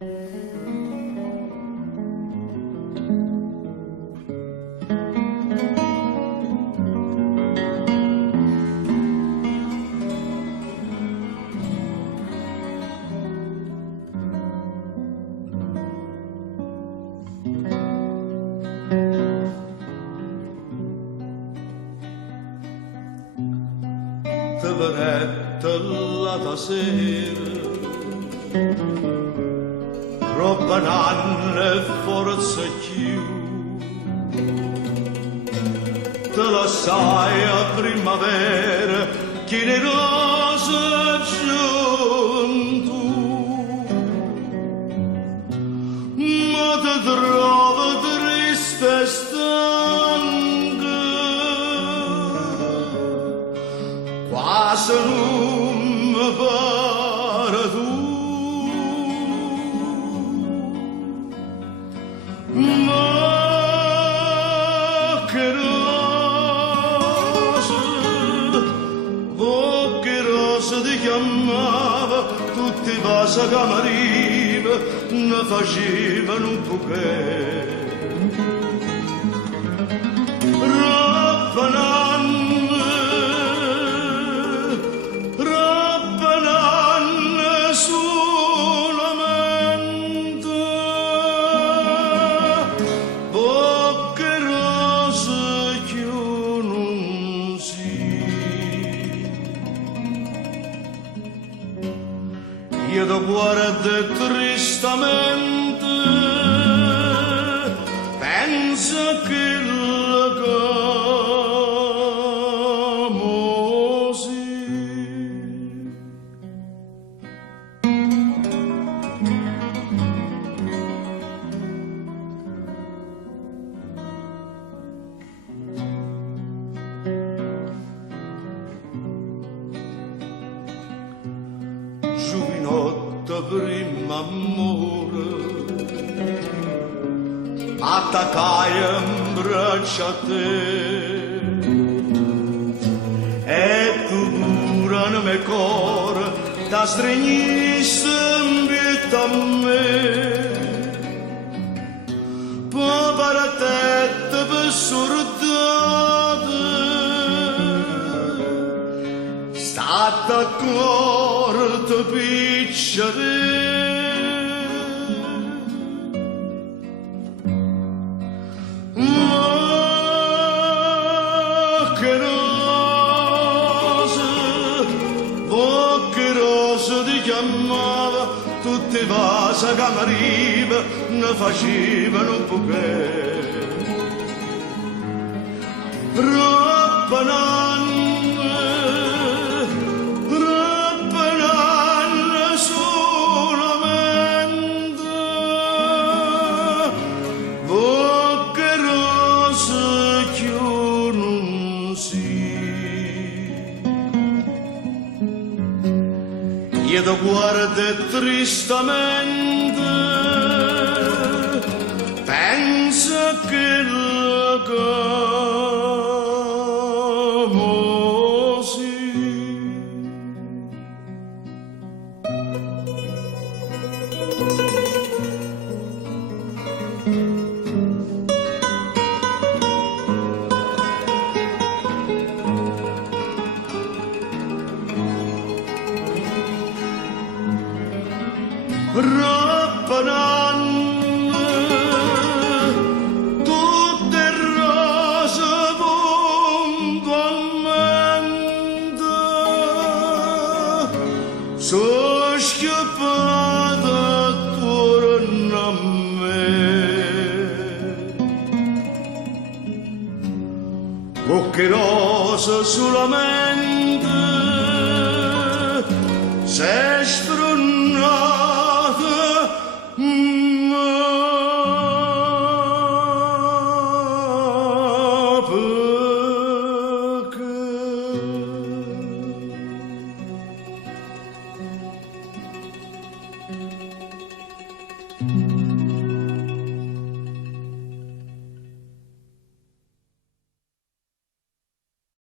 Te venette la sera, troppa nanne forse più, te la sai a primavera che le rose giunto, ma te trovo triste e stanca, quasi non mi pare tu, ma che rose ti chiamava, tutti i passi che mi arriva ne facevano un pochino. Io ti guardo tristamente, penso che l'amo sì. Giovinotto prima amore, attaccai in braccia a te, e tu pure nel mio cuore ti stringiste in vita a me, povera testa per sordate, stata accorta picciare. Ti chiamava, tutti i vasi che mi arriva ne facevano un pochino. Troppa nanne solamente, poche rose che io non si. Io ti guardo tristamente, penso che l'amo sì. Troppa nanne, tutte rose puntualmente, sono scappate attorno a me. Poche rose solamente